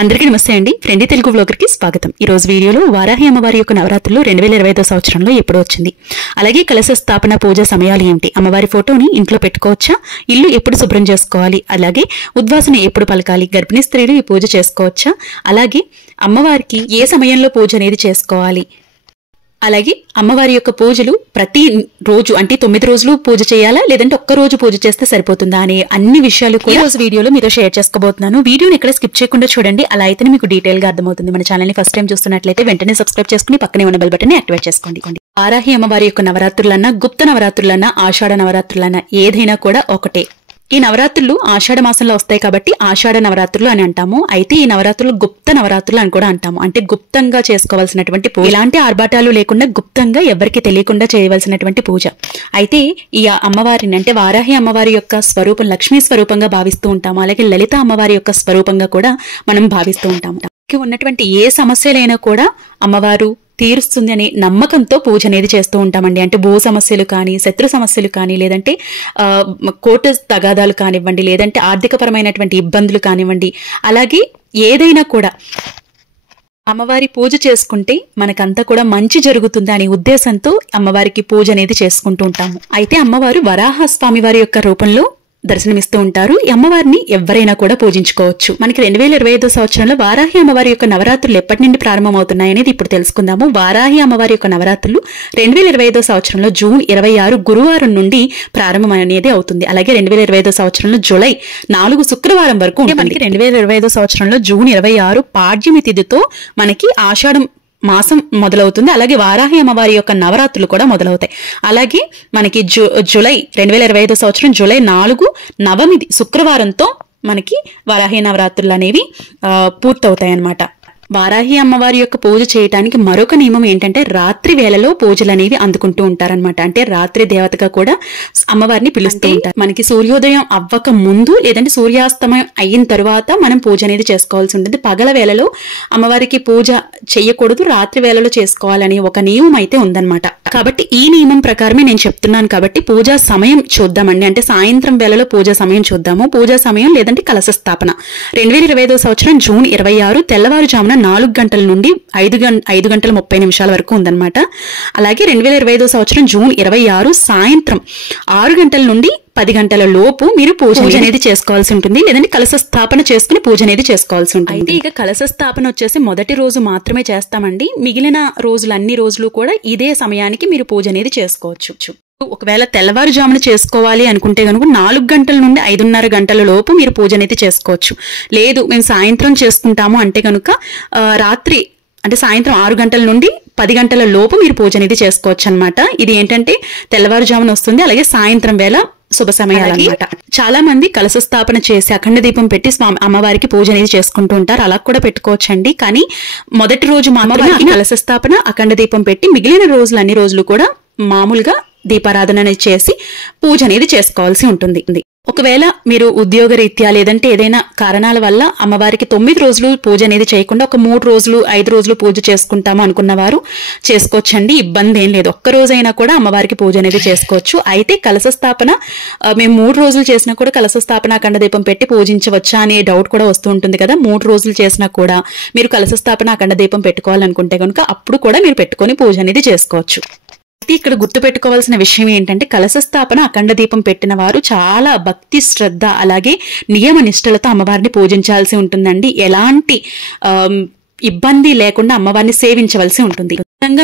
అందరికీ నమస్తే అండి. ఫ్రెండ్లీ తెలుగు వ్లాగర్ కి స్వాగతం. ఈ రోజు వీడియోలో వారాహి అమ్మవారి యొక్క నవరాత్రులు 2025 సంవత్సరంలో ఎప్పుడు వచ్చింది, అలాగే కలశ స్థాపన పూజ సమయాలు ఏమిటి, అమ్మవారి ఫోటోని ఇంట్లో పెట్టుకోవచ్చా, ఇల్లు ఎప్పుడు శుభ్రం చేసుకోవాలి, అలాగే ఉద్వాసన ఎప్పుడు పలకాలి, గర్భిణీ స్త్రీలు ఈ పూజ చేసుకోవచ్చా, అలాగే అమ్మవారికి ఏ సమయంలో పూజ అనేది చేసుకోవాలి, అలాగే అమ్మవారి యొక్క పూజలు ప్రతి రోజు అంటే 9 రోజులు పూజ చేయాలా లేదంటే ఒక్క రోజు పూజ చేస్తే సరిపోతుందా అనే అన్ని విషయాలు ఈ రోజు వీడియోలో మీతో షేర్ చేసుకోబోతున్నాను. వీడియోని ఎక్కడ స్కిప్ చేయకుండా చూడండి, అలా అయితేనే మీకు డీటెయిల్ గా అర్థమవుతుంది. మన ఛానల్ ని ఫస్ట్ టైం చూస్తున్నట్లయితే వెంటనే సబ్స్క్రైబ్ చేసుకుని పక్కనే ఉన్న బెల్ బటన్ ని యాక్టివేట్ చేసుకోండి. వారాహి అమ్మవారి యొక్క నవరాత్రులన్నా, గుప్త నవరాత్రులన్నా, ఆషాఢ నవరాత్రులన్నా ఏదైనా కూడా ఒకటే. ఈ నవరాత్రులు ఆషాఢ మాసంలో వస్తాయి కాబట్టి ఆషాఢ నవరాత్రులు అని అంటాము. అయితే ఈ నవరాత్రులు గుప్త నవరాత్రులు అని కూడా అంటాము. అంటే గుప్తంగా చేసుకోవాల్సినటువంటి పూజ, ఎలాంటి ఆర్భాటాలు లేకుండా గుప్తంగా ఎవరికి తెలియకుండా చేయవలసినటువంటి పూజ. అయితే ఈ అమ్మవారిని అంటే వారాహి అమ్మవారి యొక్క స్వరూపం లక్ష్మీ స్వరూపంగా భావిస్తూ ఉంటాము. అలాగే లలిత అమ్మవారి యొక్క స్వరూపంగా కూడా మనం భావిస్తూ ఉంటాము. ఉన్నటువంటి ఏ సమస్యలైనా కూడా అమ్మవారు తీరుస్తుంది అనే నమ్మకంతో పూజ అనేది చేస్తూ ఉంటామండి. అంటే భూ సమస్యలు కానీ, శత్రు సమస్యలు కానీ, లేదంటే కోర్టు తగాదాలు కానివ్వండి, లేదంటే ఆర్థికపరమైనటువంటి ఇబ్బందులు కానివ్వండి, అలాగే ఏదైనా కూడా అమ్మవారి పూజ చేసుకుంటే మనకంతా కూడా మంచి జరుగుతుంది అనే ఉద్దేశంతో అమ్మవారికి పూజ అనేది చేసుకుంటూ ఉంటాము. అయితే అమ్మవారు వరాహ స్వామి వారి యొక్క రూపంలో దర్శనమిస్తూ ఉంటారు. ఈ అమ్మవారిని ఎవరైనా కూడా పూజించుకోవచ్చు. మనకి 2025 సంవత్సరంలో వారాహి అమ్మవారి యొక్క నవరాత్రులు ఎప్పటి నుండి ప్రారంభమవుతున్నాయి అనేది ఇప్పుడు తెలుసుకుందాము. వారాహి అమ్మవారి యొక్క నవరాత్రులు 2025 సంవత్సరంలో జూన్ 26 గురువారం నుండి ప్రారంభం అనేది అవుతుంది. అలాగే 2025 సంవత్సరంలో జూలై 4 శుక్రవారం వరకు మనకి 2025 సంవత్సరంలో జూన్ 26 పాడ్యమి తిథితో మనకి ఆషాఢం మాసం మొదలవుతుంది. అలాగే వారాహి అమ్మవారి యొక్క నవరాత్రులు కూడా మొదలవుతాయి. అలాగే మనకి జూలై 2025 సంవత్సరం జూలై 4 నవమి శుక్రవారంతో మనకి వారాహి నవరాత్రులు అనేవి పూర్తవుతాయి అన్నమాట. వారాహి అమ్మవారి యొక్క పూజ చేయడానికి మరొక నియమం ఏంటంటే రాత్రి వేళలో పూజలు అనేవి అందుకుంటూ ఉంటారనమాట. అంటే రాత్రి దేవతగా కూడా అమ్మవారిని పిలుస్తూ ఉంటారు. మనకి సూర్యోదయం అవ్వక ముందు లేదంటే సూర్యాస్తమయం అయిన తర్వాత మనం పూజ అనేది చేసుకోవాల్సి ఉంటుంది. పగల వేళలో అమ్మవారికి పూజ చేయకూడదు, రాత్రి వేళలో చేసుకోవాలని ఒక నియమం అయితే ఉందన్నమాట. కాబట్టి ఈ నియమం ప్రకారమే నేను చెప్తున్నాను. కాబట్టి పూజా సమయం చూద్దామండి. అంటే సాయంత్రం వేళలో పూజా సమయం చూద్దాము. పూజా సమయం లేదంటే కలశ స్థాపన 2025 సంవత్సరం జూన్ 26 తెల్లవారుజామున 4 గంటల నుండి 5 గంటల 30 నిమిషాల వరకు ఉందన్నమాట. అలాగే 2025 సంవత్సరం జూన్ 26 సాయంత్రం 6 గంటల నుండి 10 గంటల లోపు మీరు పూజ అనేది చేసుకోవాల్సి ఉంటుంది. లేదంటే కలశ స్థాపన చేసుకుని పూజ అనేది చేసుకోవాల్సి ఉంటుంది. అయితే ఇక కలశ స్థాపన వచ్చేసి మొదటి రోజు మాత్రమే చేస్తామండి. మిగిలిన రోజులు అన్ని రోజులు కూడా ఇదే సమయానికి మీరు పూజ అనేది చేసుకోవచ్చు. ఒకవేళ తెల్లవారుజామున చేసుకోవాలి అనుకుంటే కనుక 4 గంటల నుండి 5:30 గంటల లోపు మీరు పూజ అనేది చేసుకోవచ్చు. లేదు మేము సాయంత్రం చేసుకుంటాము అంటే కనుక రాత్రి అంటే సాయంత్రం 6 గంటల నుండి 10 గంటల లోపు మీరు పూజ అనేది చేసుకోవచ్చు అనమాట. ఇది ఏంటంటే తెల్లవారుజామున వస్తుంది. అలాగే సాయంత్రం వేళ శుభ సమయాలు అన్నమాట. చాలా మంది కలశ స్థాపన చేసి అఖండ దీపం పెట్టి అమ్మవారికి పూజ అనేది చేసుకుంటూ ఉంటారు. అలా కూడా పెట్టుకోవచ్చండి. కానీ మొదటి రోజు మాత్రమే కలశ స్థాపన అఖండ దీపం పెట్టి మిగిలిన రోజులు అన్ని రోజులు కూడా మామూలుగా దీపారాధన అనేది చేసి పూజ అనేది చేసుకోవాల్సి ఉంటుంది. ఒకవేళ మీరు ఉద్యోగ రీత్యా లేదంటే ఏదైనా కారణాల వల్ల అమ్మవారికి 9 రోజులు పూజ అనేది చేయకుండా ఒక 3 రోజులు 5 రోజులు పూజ చేసుకుంటాము అనుకున్న వారు చేసుకోవచ్చండి. ఇబ్బంది ఏం లేదు. ఒక్క రోజైనా కూడా అమ్మవారికి పూజ అనేది చేసుకోవచ్చు. అయితే కలశ స్థాపన మేము 3 రోజులు చేసినా కూడా కలశ స్థాపన అఖండ దీపం పెట్టి పూజించవచ్చా అనే డౌట్ కూడా వస్తూ ఉంటుంది కదా. 3 రోజులు చేసినా కూడా మీరు కలశ స్థాపన అఖండ దీపం పెట్టుకోవాలనుకుంటే కనుక అప్పుడు కూడా మీరు పెట్టుకొని పూజ అనేది చేసుకోవచ్చు. ఇక్కడ గుర్తు పెట్టుకోవాల్సిన విషయం ఏంటంటే కలశ స్థాపన అఖండ దీపం పెట్టిన వారు చాలా భక్తి శ్రద్ధ అలాగే నియమ నిష్టలతో అమ్మవారిని పూజించాల్సి ఉంటుందండి. ఎలాంటి ఇబ్బంది లేకుండా అమ్మవారిని సేవించవలసి ఉంటుంది.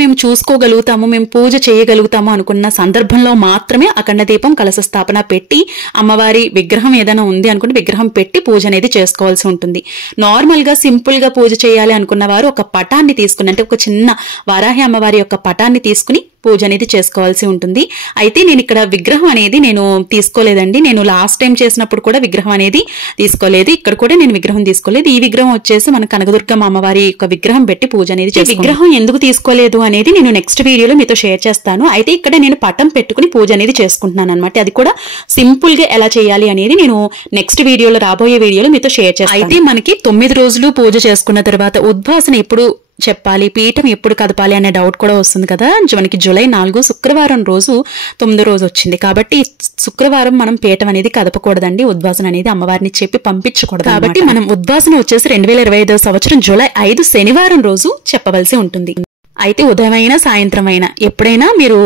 మేము చూసుకోగలుగుతాము, మేము పూజ చేయగలుగుతాము అనుకున్న సందర్భంలో మాత్రమే అఖండ దీపం కలశ స్థాపన పెట్టి అమ్మవారి విగ్రహం ఏదైనా ఉంది అనుకుంటే విగ్రహం పెట్టి పూజ అనేది చేసుకోవాల్సి ఉంటుంది. నార్మల్ గా సింపుల్ గా పూజ చేయాలి అనుకున్న వారు ఒక పటాన్ని తీసుకుని అంటే ఒక చిన్న వారాహి అమ్మవారి యొక్క పటాన్ని తీసుకుని పూజ అనేది చేసుకోవాల్సి ఉంటుంది. అయితే నేను ఇక్కడ విగ్రహం అనేది నేను తీసుకోలేదండి. నేను లాస్ట్ టైం చేసినప్పుడు కూడా విగ్రహం అనేది తీసుకోలేదు. ఇక్కడ కూడా నేను విగ్రహం తీసుకోలేదు. ఈ విగ్రహం వచ్చేసి మన కనకదుర్గమ్మ అమ్మవారి యొక్క విగ్రహం పెట్టి పూజ అనేది చేసి విగ్రహం ఎందుకు తీసుకోలేదు అనేది నేను నెక్స్ట్ వీడియోలో మీతో షేర్ చేస్తాను. అయితే ఇక్కడ నేను పటం పెట్టుకుని పూజ అనేది చేసుకుంటున్నాను అనమాట. అది కూడా సింపుల్ గా ఎలా చేయాలి అనేది నేను నెక్స్ట్ వీడియోలో రాబోయే వీడియోలో మీతో షేర్ చేస్తాను. అయితే మనకి 9 రోజులు పూజ చేసుకున్న తర్వాత ఉద్వాసన ఎప్పుడు చెప్పాలి, పీఠం ఎప్పుడు కదపాలి అనే డౌట్ కూడా వస్తుంది కదా. మనకి జూలై 4 శుక్రవారం రోజు 9వ రోజు వచ్చింది కాబట్టి శుక్రవారం మనం పీఠం అనేది కదపకూడదండి. ఉద్వాసన అనేది అమ్మవారిని చెప్పి పంపించకూడదు. కాబట్టి మనం ఉద్వాసన వచ్చేసి 2025వ సంవత్సరం జూలై 5 శనివారం రోజు చెప్పవలసి ఉంటుంది. అయితే ఉదయం అయినా సాయంత్రం అయినా ఎప్పుడైనా మీరు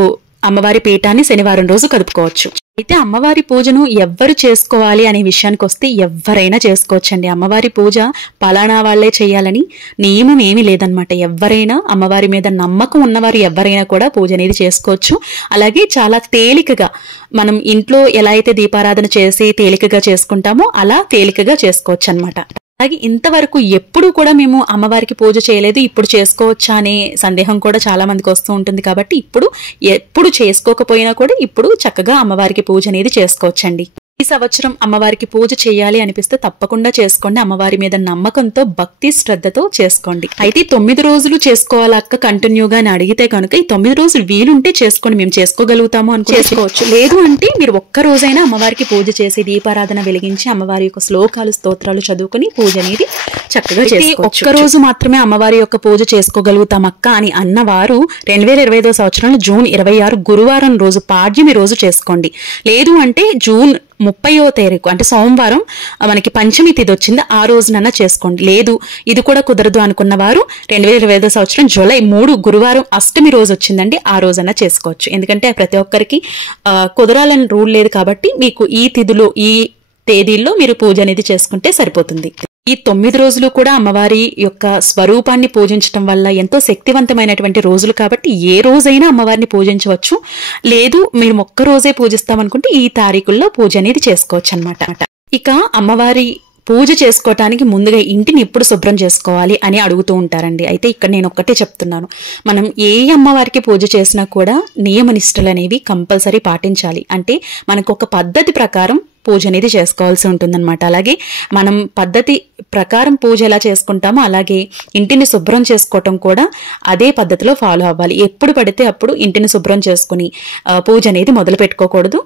అమ్మవారి పీఠాన్ని శనివారం రోజు కదుపుకోవచ్చు. అయితే అమ్మవారి పూజను ఎవ్వరు చేసుకోవాలి అనే విషయానికి వస్తే ఎవరైనా చేసుకోవచ్చండి. అమ్మవారి పూజ పలానా వాళ్లే చేయాలని నియమం ఏమీ లేదనమాట. ఎవరైనా అమ్మవారి మీద నమ్మకం ఉన్నవారు ఎవరైనా కూడా పూజ అనేది చేసుకోవచ్చు. అలాగే చాలా తేలికగా మనం ఇంట్లో ఎలా అయితే దీపారాధన చేసి తేలికగా చేసుకుంటామో అలా తేలికగా చేసుకోవచ్చు అనమాట. అలాగే ఇంతవరకు ఎప్పుడు కూడా మేము అమ్మవారికి పూజ చేయలేదు, ఇప్పుడు చేసుకోవచ్చా అనే సందేహం కూడా చాలా మందికి వస్తూ ఉంటుంది. కాబట్టి ఎప్పుడు చేసుకోకపోయినా కూడా ఇప్పుడు చక్కగా అమ్మవారికి పూజ అనేది చేసుకోవచ్చండి. ఈ సంవత్సరం అమ్మవారికి పూజ చేయాలి అనిపిస్తే తప్పకుండా చేసుకోండి. అమ్మవారి మీద నమ్మకంతో భక్తి శ్రద్ధతో చేసుకోండి. అయితే 9 రోజులు చేసుకోవాలక్క కంటిన్యూగా అని అడిగితే కనుక ఈ 9 రోజులు వీలుంటే చేసుకోండి. మేము చేసుకోగలుగుతాము అని చేసుకోవచ్చు. లేదు అంటే మీరు ఒక్క రోజైనా అమ్మవారికి పూజ చేసి దీపారాధన వెలిగించి అమ్మవారి యొక్క శ్లోకాలు స్తోత్రాలు చదువుకుని పూజ అనేది చక్కగా చేసుకోవచ్చు. ఒక్క రోజు మాత్రమే అమ్మవారి యొక్క పూజ చేసుకోగలుగుతాం అక్క అని అన్నవారు 2025వ సంవత్సరంలో జూన్ 26 గురువారం రోజు పాడ్యమి రోజు చేసుకోండి. లేదు అంటే జూన్ 30వ తారీఖు అంటే సోమవారం మనకి పంచమి తిథి వచ్చింది, ఆ రోజునన్నా చేసుకోండి. లేదు ఇది కూడా కుదరదు అనుకున్న వారు 2025వ సంవత్సరం జూలై 3 గురువారం అష్టమి రోజు వచ్చిందండి, ఆ రోజన్నా చేసుకోవచ్చు. ఎందుకంటే ప్రతి ఒక్కరికి కుదరాలని రూల్ లేదు కాబట్టి మీకు ఈ తిథిలో ఈ తేదీల్లో మీరు పూజ అనేది చేసుకుంటే సరిపోతుంది. ఈ 9 రోజులు కూడా అమ్మవారి యొక్క స్వరూపాన్ని పూజించడం వల్ల ఎంతో శక్తివంతమైనటువంటి రోజులు కాబట్టి ఏ రోజైనా అమ్మవారిని పూజించవచ్చు. లేదు మీరు ఒక్క రోజే పూజిస్తామనుకుంటే ఈ తారీఖుల్లో పూజ అనేది చేసుకోవచ్చు అన్నమాట. ఇక అమ్మవారి పూజ చేసుకోవటానికి ముందుగా ఇంటిని ఎప్పుడు శుభ్రం చేసుకోవాలి అని అడుగుతూ ఉంటారండి. అయితే ఇక్కడ నేను ఒక్కటే చెప్తున్నాను, మనం ఏ అమ్మవారికి పూజ చేసినా కూడా నియమ నిష్టలు అనేవి కంపల్సరీ పాటించాలి. అంటే మనకు ఒక పద్ధతి ప్రకారం పూజ అనేది చేసుకోవాల్సి ఉంటుందన్నమాట. అలాగే మనం పద్ధతి ప్రకారం పూజ ఎలా చేసుకుంటామో అలాగే ఇంటిని శుభ్రం చేసుకోవటం కూడా అదే పద్ధతిలో ఫాలో అవ్వాలి. ఎప్పుడు పడితే అప్పుడు ఇంటిని శుభ్రం చేసుకుని పూజ అనేది మొదలు పెట్టుకోకూడదు.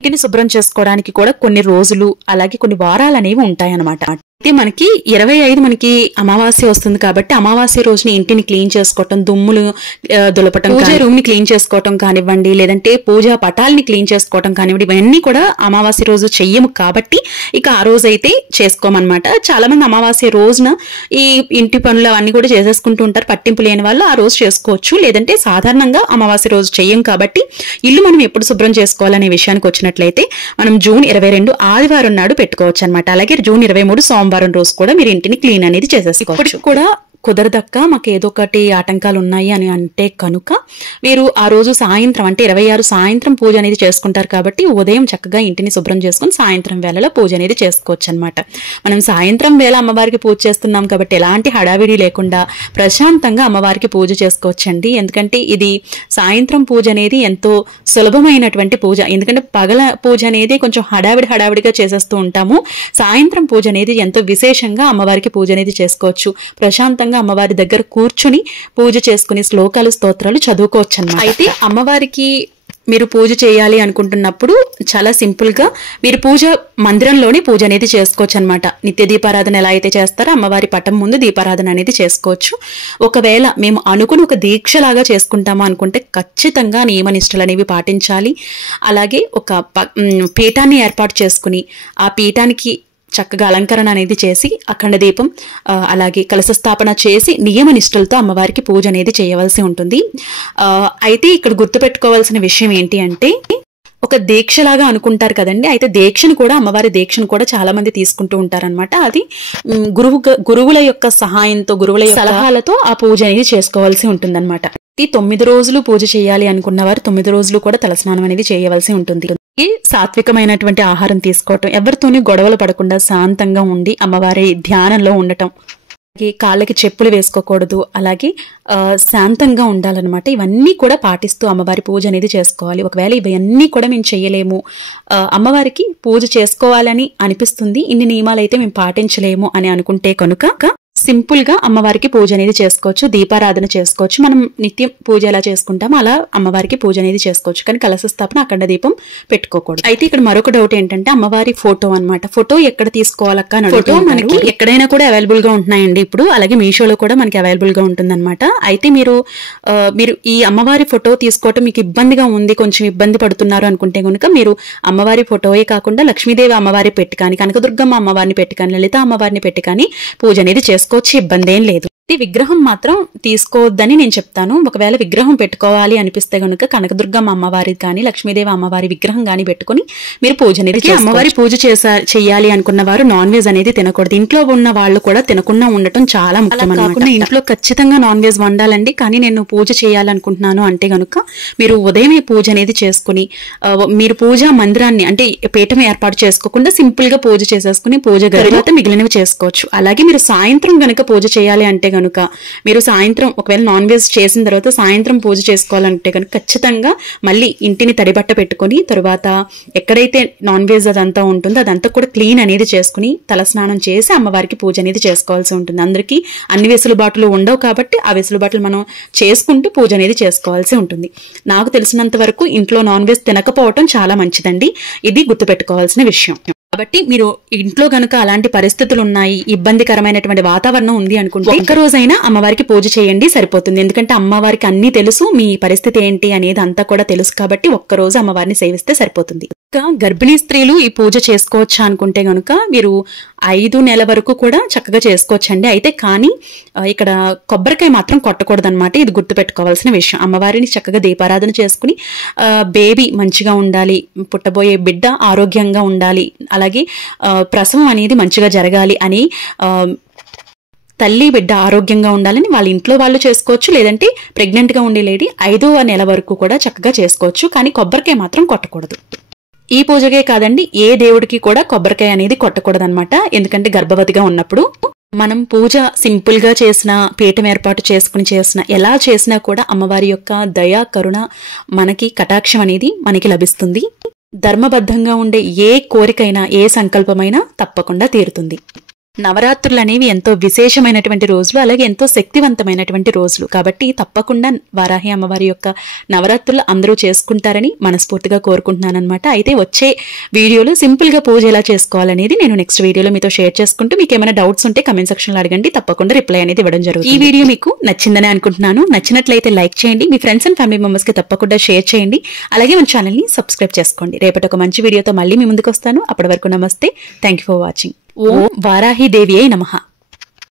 ఇంటిని శుభ్రం చేసుకోవడానికి కూడా కొన్ని రోజులు అలాగే కొన్ని వారాలు అనేవి ఉంటాయన్నమాట. అయితే మనకి 25 మనకి అమావాస్య వస్తుంది కాబట్టి అమావాస్య రోజుని ఇంటిని క్లీన్ చేసుకోవటం, దుమ్ములు దులపటం, పూజ రూమ్ ని క్లీన్ చేసుకోవటం కానివ్వండి, లేదంటే పూజా పటాల్ని క్లీన్ చేసుకోవటం కానివ్వండి, ఇవన్నీ కూడా అమావాస్య రోజు చెయ్యము కాబట్టి ఇక ఆ రోజు అయితే చేసుకోమన్నమాట. చాలా మంది అమావాస్య రోజున ఈ ఇంటి పనులు అవన్నీ కూడా చేసేసుకుంటూ ఉంటారు. పట్టింపు లేని వాళ్ళు ఆ రోజు చేసుకోవచ్చు. లేదంటే సాధారణంగా అమావాస్య రోజు చెయ్యం కాబట్టి ఇల్లు మనం ఎప్పుడు శుభ్రం చేసుకోవాలనే విషయానికి వచ్చినట్లయితే మనం జూన్ 22 ఆదివారం నాడు పెట్టుకోవచ్చు అనమాట. అలాగే జూన్ 23 సోమవారం రోజు కూడా మీరు ఇంటిని క్లీన్ అనేది చేసేసుకోవచ్చు. కూడా కుదరదక్క మాకు ఏదో ఒకటి ఆటంకాలు ఉన్నాయి అని అంటే కనుక మీరు ఆ రోజు సాయంత్రం అంటే 26 సాయంత్రం పూజ అనేది చేసుకుంటారు కాబట్టి ఉదయం చక్కగా ఇంటిని శుభ్రం చేసుకుని సాయంత్రం వేళలో పూజ అనేది చేసుకోవచ్చు అనమాట. మనం సాయంత్రం వేళ అమ్మవారికి పూజ చేస్తున్నాం కాబట్టి ఎలాంటి హడావిడి లేకుండా ప్రశాంతంగా అమ్మవారికి పూజ చేసుకోవచ్చండి. ఎందుకంటే ఇది సాయంత్రం పూజ అనేది ఎంతో సులభమైనటువంటి పూజ. ఎందుకంటే పగల పూజ అనేది కొంచెం హడావిడిగా చేసేస్తూ ఉంటాము. సాయంత్రం పూజ అనేది ఎంతో విశేషంగా అమ్మవారికి పూజ అనేది చేసుకోవచ్చు. ప్రశాంతంగా అమ్మవారి దగ్గర కూర్చుని పూజ చేసుకుని శ్లోకాలు స్తోత్రాలు చదువుకోవచ్చు అన్నమాట. అయితే అమ్మవారికి మీరు పూజ చేయాలి అనుకుంటున్నప్పుడు చాలా సింపుల్ గా మీరు పూజ మందిరంలోనే పూజ అనేది చేసుకోవచ్చు అనమాట. నిత్య దీపారాధన ఎలా అయితే చేస్తారో అమ్మవారి పటం ముందు దీపారాధన అనేది చేసుకోవచ్చు. ఒకవేళ మేము అనుకుని ఒక దీక్షలాగా చేసుకుంటాము అనుకుంటే ఖచ్చితంగా నియమనిష్టలు అనేవి పాటించాలి. అలాగే ఒక పీఠాన్ని ఏర్పాటు చేసుకుని ఆ పీఠానికి చక్కగా అలంకరణ అనేది చేసి అఖండ దీపం అలాగే కలశ స్థాపన చేసి నియమ నిష్టలతో అమ్మవారికి పూజ అనేది చేయవలసి ఉంటుంది. అయితే ఇక్కడ గుర్తుపెట్టుకోవాల్సిన విషయం ఏంటి అంటే ఒక దీక్షలాగా అనుకుంటారు కదండి. అయితే దీక్షను కూడా అమ్మవారి దీక్షను కూడా చాలా మంది తీసుకుంటూ ఉంటారనమాట. అది గురువుల యొక్క సహాయంతో గురువుల సలహాలతో ఆ పూజ అనేది చేసుకోవాల్సి ఉంటుందన్నమాట. ఈ 9 రోజులు పూజ చేయాలి అనుకున్న వారు 9 రోజులు కూడా తలస్నానం అనేది చేయవలసి ఉంటుంది. సాత్వికమైనటువంటి ఆహారం తీసుకోవటం, ఎవరితోని గొడవలు పడకుండా శాంతంగా ఉండి అమ్మవారి ధ్యానంలో ఉండటం, కాళ్ళకి చెప్పులు వేసుకోకూడదు, అలాగే శాంతంగా ఉండాలన్నమాట. ఇవన్నీ కూడా పాటిస్తూ అమ్మవారి పూజ అనేది చేసుకోవాలి. ఒకవేళ ఇవన్నీ కూడా మేము చేయలేము, అమ్మవారికి పూజ చేసుకోవాలని అనిపిస్తుంది, ఇన్ని నియమాలు అయితే మేము పాటించలేము అని అనుకుంటే కనుక సింపుల్ గా అమ్మవారికి పూజ అనేది చేసుకోవచ్చు, దీపారాధన చేసుకోవచ్చు. మనం నిత్యం పూజ ఎలా చేసుకుంటామో అలా అమ్మవారికి పూజ అనేది చేసుకోవచ్చు. కానీ కలశ స్థాపన అఖండ దీపం పెట్టుకోకూడదు. అయితే ఇక్కడ మరొక డౌట్ ఏంటంటే అమ్మవారి ఫోటో అన్నమాట. ఫోటో ఎక్కడ తీసుకోవాలక్క అని ఫోటో మనకి ఎక్కడైనా కూడా అవైలబుల్ గా ఉంటున్నాయండి ఇప్పుడు. అలాగే మీషోలో కూడా మనకి అవైలబుల్ గా ఉంటుందన్నమాట. అయితే మీరు ఈ అమ్మవారి ఫోటో తీసుకోవటం మీకు ఇబ్బందిగా ఉంది, కొంచెం ఇబ్బంది పడుతున్నారు అనుకుంటే కనుక మీరు అమ్మవారి ఫోటోయే కాకుండా లక్ష్మీదేవి అమ్మవారి పెట్టి కానీ, కనకదుర్గమ్మ అమ్మవారిని పెట్టి కానీ, లలిత అమ్మవారిని పెట్టి కానీ పూజ అనేది చేసుకోవచ్చు, ఇబ్బంది ఏం లేదు. విగ్రహం మాత్రం తీసుకోవద్దని నేను చెప్తాను. ఒకవేళ విగ్రహం పెట్టుకోవాలి అనిపిస్తే గనుక కనకదుర్గమ్మ అమ్మవారి కానీ, లక్ష్మీదేవి అమ్మవారి విగ్రహం కానీ పెట్టుకుని మీరు పూజ అనేది అమ్మవారి పూజ చెయ్యాలి అనుకున్న వారు నాన్ వెజ్ అనేది తినకూడదు. ఇంట్లో ఉన్న వాళ్ళు కూడా తినకుండా ఉండటం చాలా ముఖ్యం అన్నమాట. ఇంట్లో ఖచ్చితంగా నాన్ వెజ్ వండాలండి. కానీ నేను పూజ చేయాలనుకుంటున్నాను అంటే గనుక మీరు ఉదయమే పూజ అనేది చేసుకుని, మీరు పూజా మందిరాన్ని అంటే పీఠం ఏర్పాటు చేసుకోకుండా సింపుల్ గా పూజ చేసేసుకుని పూజ తర్వాత మిగిలినవి చేసుకోవచ్చు. అలాగే మీరు సాయంత్రం గనుక పూజ చేయాలి అంటే కనుక మీరు సాయంత్రం ఒకవేళ నాన్ వెజ్ చేసిన తర్వాత సాయంత్రం పూజ చేసుకోవాలంటే కనుక ఖచ్చితంగా మళ్ళీ ఇంటిని తడిబట్ట పెట్టుకుని తర్వాత ఎక్కడైతే నాన్ వెజ్ అదంతా ఉంటుందో అదంతా కూడా క్లీన్ అనేది చేసుకుని తలస్నానం చేసి అమ్మవారికి పూజ అనేది చేసుకోవాల్సి ఉంటుంది. అందరికీ అన్ని వెసులుబాట్లు ఉండవు కాబట్టి ఆ వెసులుబాట్లు మనం చేసుకుంటూ పూజ అనేది చేసుకోవాల్సి ఉంటుంది. నాకు తెలిసినంత వరకు ఇంట్లో నాన్ వెజ్ తినకపోవటం చాలా మంచిదండి. ఇది గుర్తుపెట్టుకోవాల్సిన విషయం. కాబట్టి మీరు ఇంట్లో గనుక అలాంటి పరిస్థితులు ఉన్నాయి, ఇబ్బందికరమైనటువంటి వాతావరణం ఉంది అనుకుంటే ఒక్క రోజైనా అమ్మవారికి పూజ చేయండి సరిపోతుంది. ఎందుకంటే అమ్మవారికి అన్ని తెలుసు, మీ పరిస్థితి ఏంటి అనేది అంతా కూడా తెలుసు కాబట్టి ఒక్కరోజు అమ్మవారిని సేవిస్తే సరిపోతుంది. ఇంకా గర్భిణీ స్త్రీలు ఈ పూజ చేసుకోవచ్చా అనుకుంటే గనుక మీరు 5 నెలల వరకు కూడా చక్కగా చేసుకోవచ్చండి. అయితే కానీ ఇక్కడ కొబ్బరికాయ మాత్రం కొట్టకూడదన్నమాట. ఇది గుర్తుపెట్టుకోవాల్సిన విషయం. అమ్మవారిని చక్కగా దీపారాధన చేసుకుని బేబీ మంచిగా ఉండాలి, పుట్టబోయే బిడ్డ ఆరోగ్యంగా ఉండాలి, అలాగే ప్రసవం అనేది మంచిగా జరగాలి అని తల్లి బిడ్డ ఆరోగ్యంగా ఉండాలని వాళ్ళ ఇంట్లో వాళ్ళు చేసుకోవచ్చు. లేదంటే ప్రెగ్నెంట్ గా ఉండే లేడీ 5వ నెల వరకు కూడా చక్కగా చేసుకోవచ్చు. కానీ కొబ్బరికాయ మాత్రం కొట్టకూడదు. ఈ పూజకే కాదండి, ఏ దేవుడికి కూడా కొబ్బరికాయ అనేది కొట్టకూడదన్నమాట. ఎందుకంటే గర్భవతిగా ఉన్నప్పుడు మనం పూజ సింపుల్ గా చేసిన, పీఠం ఏర్పాటు చేసుకుని చేసిన, ఎలా చేసినా కూడా అమ్మవారి యొక్క దయ కరుణ మనకి కటాక్షం అనేది మనకి లభిస్తుంది. ధర్మబద్ధంగా ఉండే ఏ కోరికైనా ఏ సంకల్పమైనా తప్పకుండా తీరుతుంది. నవరాత్రులు అనేవి ఎంతో విశేషమైనటువంటి రోజులు, అలాగే ఎంతో శక్తివంతమైనటువంటి రోజులు కాబట్టి తప్పకుండా వారాహి అమ్మవారి యొక్క నవరాత్రులు అందరూ చేసుకుంటారని మనస్ఫూర్తిగా కోరుకుంటున్నానమాట. అయితే వచ్చే వీడియోలో సింపుల్ గా పూజ ఎలా చేసుకోవాలనేది నేను నెక్స్ట్ వీడియోలో మీతో షేర్ చేసుకుంటూ, మీకు ఏమైనా డౌట్స్ ఉంటే కమెంట్ సెక్షన్ లో అడగండి, తప్పకుండా రిప్లై అనేది ఇవ్వడం జరుగుతుంది. ఈ వీడియో మీకు నచ్చిందని అనుకుంటున్నాను. నచ్చినట్లయితే లైక్ చేయండి, మీ ఫ్రెండ్స్ అండ్ ఫ్యామిలీ మెంబర్స్ కి తప్పకుండా షేర్ చేయండి, అలాగే మన ఛానల్ ని సబ్స్క్రైబ్ చేసుకోండి. రేపటి ఒక మంచి వీడియోతో మళ్ళీ మీ ముందుకు వస్తాను. అప్పటి వరకు నమస్తే, థ్యాంక్ యూ ఫర్ వాచింగ్. ఓం వారాహి దేవియై నమః.